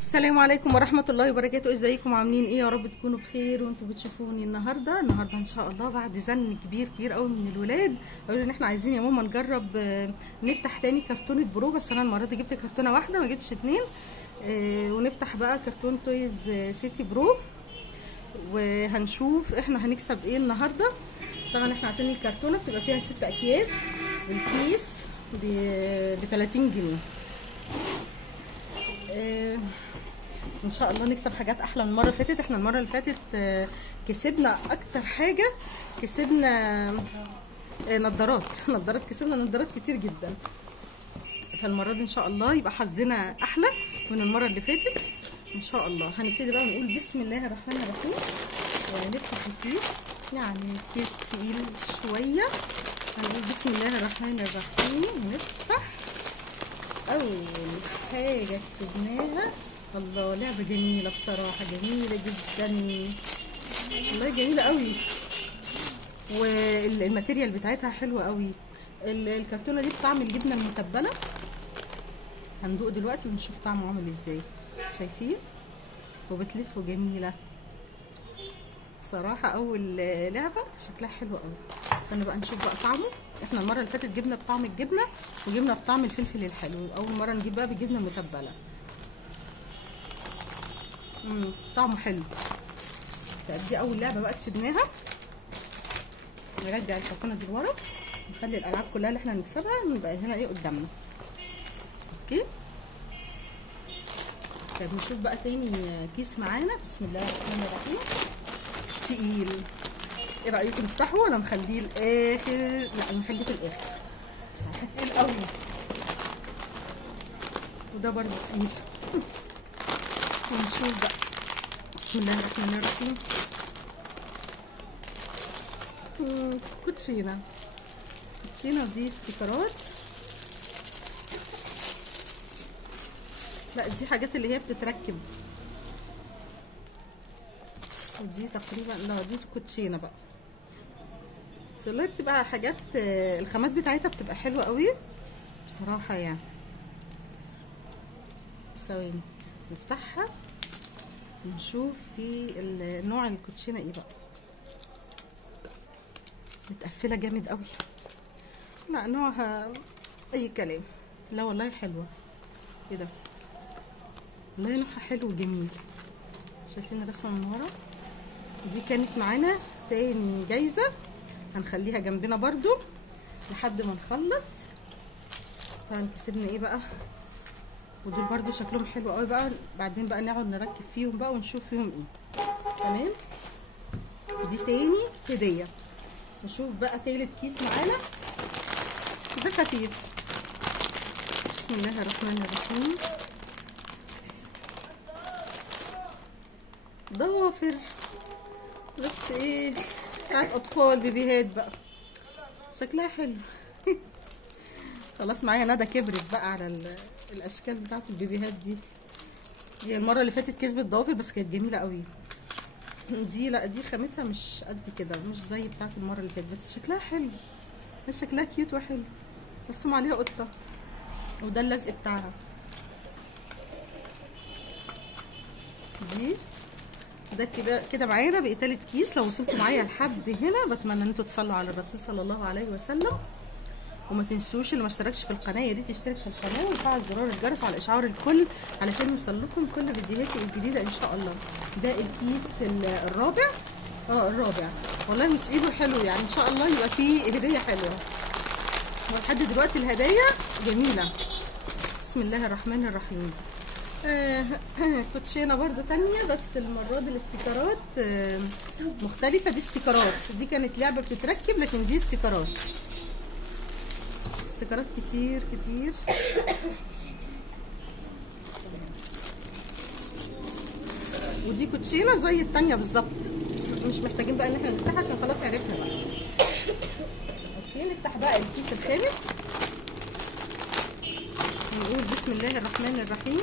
السلام عليكم ورحمة الله وبركاته. ازيكم عاملين ايه؟ يا رب تكونوا بخير وانتوا بتشوفوني النهارده ان شاء الله بعد زن كبير قوي من الولاد. قالوا ان احنا عايزين يا ماما نجرب نفتح تاني كرتونة برو، بس انا المرة دي جبت كرتونة واحدة ما جبتش اتنين. ونفتح بقى كرتون تويز سيتي برو، وهنشوف احنا هنكسب ايه النهارده. طبعا احنا عارفين الكرتونة بتبقى فيها 6 اكياس، الكيس ب 30 جنيه. ان شاء الله نكسب حاجات احلى من المره اللي فاتت. احنا المره اللي فاتت كسبنا اكتر حاجه، كسبنا نظارات كسبنا نظارات كتير جدا. فالمره دي ان شاء الله يبقى حظنا احلى من المره اللي فاتت ان شاء الله. هنبتدي بقى نقول بسم الله الرحمن الرحيم ونفتح الكيس. يعني كيس تقيل شويه، هنقول بسم الله الرحمن الرحيم ونفتح. اول حاجه كسبناها، الله لعبه جميله بصراحه، جميله جدا والله، جميله قوي، والماتيريال بتاعتها حلوه قوي. الكرتونه دي بطعم الجبنه المتبله، هندوق دلوقتي ونشوف طعمه عامل ازاي. شايفين؟ وبتلف وجميله بصراحه. اول لعبه شكلها حلو قوي. استنى بقى نشوف بقى طعمه. احنا المره اللي فاتت جبنا بطعم الجبنه وجبنا بطعم الفلفل الحلو، اول مره نجيب بقى بالجبنه المتبله. طعمه حلو. دي اول لعبه بقى كسبناها. نرجع الكرتونه دي لورا، نخلي الالعاب كلها اللي احنا هنكسبها نبقى هنا ايه قدامنا. اوكي، طيب نشوف بقى تاني كيس معانا. بسم الله الرحمن الرحيم. تقيل، ايه رايكم نفتحه ولا نخليه الاخر؟ لا نخليه في الاخر، صراحه تقيل قوي. وده برضه تقيل. ونشوف بقى. بسم الله الرحمن الرحيم. كوتشينه ودي استيكرات. لا دي حاجات اللي هي بتتركب، ودي تقريبا لا دي كوتشينه بقى. بس والله بتبقى حاجات الخامات بتاعتها بتبقى حلوه قوي بصراحه يعني. ثواني نفتحها ونشوف في نوع الكوتشينه ايه بقى. متقفله جامد قوي. لا نوعها اي كلام. لا والله حلوه. ايه ده؟ والله نوعها حلو وجميل. شايفين الرسمه من ورا؟ دي كانت معانا تاني جايزه، هنخليها جنبنا برضو لحد ما نخلص. طبعا كسبنا ايه بقى، ودول برضو شكلهم حلو قوي بقى. بعدين بقى نقعد نركب فيهم بقى ونشوف فيهم ايه. تمام. دي تاني هديه. نشوف بقى تالت كيس معانا. ده خفيف. بسم الله الرحمن الرحيم. ضوافر، بس ايه بتاعت اطفال، بيبيهات بقى، شكلها حلو. خلاص معايا ندى كبرت بقى على الاشكال بتاعت البيبيهات دي. هي المره اللي فاتت كسبت ضوافر بس كانت جميله قوي. دي لا دي خامتها مش قد كده، مش زي بتاعت المره اللي فاتت، بس شكلها حلو، شكلها كيوت وحلو، مرسوم عليها قطه، وده اللزق بتاعها. دي ده كده معانا بقى تالت كيس. لو وصلتوا معايا لحد هنا بتمنى ان انتوا تصلوا على الرسول صلى الله عليه وسلم، وما تنسوش اللي ما اشتركش في القناه يا ريت يشترك في القناه ويفعل زرار الجرس على اشعار الكل علشان يوصلكم كل فيديوهاتي الجديده ان شاء الله. ده الكيس الرابع. الرابع والله مش ايده حلو يعني، ان شاء الله يبقى فيه هديه حلوه. ولحد دلوقتي الهدايا جميله. بسم الله الرحمن الرحيم. كوتشينه برضو تانية، بس المره دي الاستيكرات مختلفه. دي استيكرات، دي كانت لعبه بتتركب لكن دي استيكرات كتير. ودي كوتشينه زي التانية بالظبط، مش محتاجين بقى ان احنا نفتحها عشان خلاص عرفنا بقى. اوكي، نفتح بقى الكيس الخامس. نقول بسم الله الرحمن الرحيم.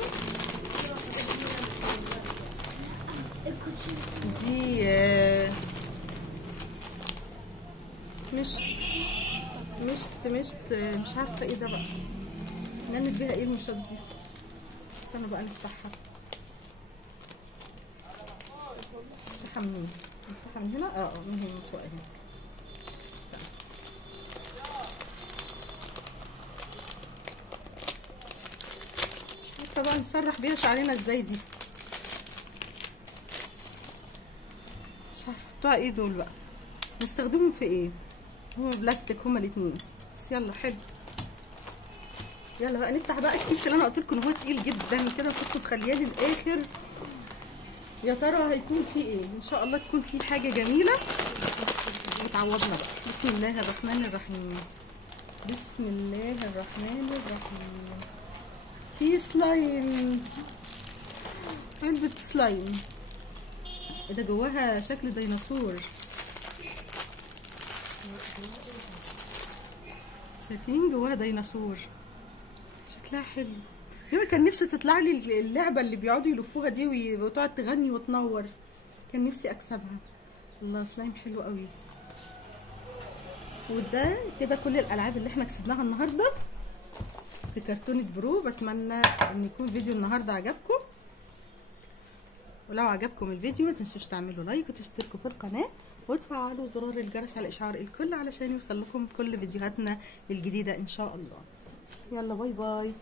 دي مشت مش عارفه ايه ده بقى، نعمل بيها ايه المشط دي. استنوا بقى نفتحها. نفتحها منين؟ نفتحها من هنا؟ من هنا من فوق اهي. استنى. مش عارفه بقى نسرح بيها شعرنا ازاي دي. مش عارفه بتوع ايه دول بقى، نستخدمهم في ايه؟ هما بلاستيك هما الاتنين، بس يلا حلو. يلا بقى نفتح بقى الكيس اللي انا قلت لكم ان هو تقيل جدا كده، وكنت مخلياه للاخر. يا ترى هيكون فيه ايه؟ ان شاء الله تكون فيه حاجه جميله وتعوضنا بقى. بسم الله الرحمن الرحيم. بسم الله الرحمن الرحيم. في سلايم، علبه سلايم. ايه ده؟ جواها شكل ديناصور. شايفين؟ جواها ديناصور، شكلها حلو. يوم كان نفسي تطلع لي اللعبه اللي بيقعدوا يلفوها دي وتقعد تغني وتنور، كان نفسي اكسبها. الله سلايم حلو قوي. وده كده كل الالعاب اللي احنا كسبناها النهارده في كرتونه برو. بتمنى ان يكون فيديو النهارده عجبكم، ولو عجبكم الفيديو ما تنسوش تعملوا لايك وتشتركوا في القناه وتفعلوا زرار الجرس على اشعار الكل علشان يوصل لكم كل فيديوهاتنا الجديده ان شاء الله. يلا باي باي.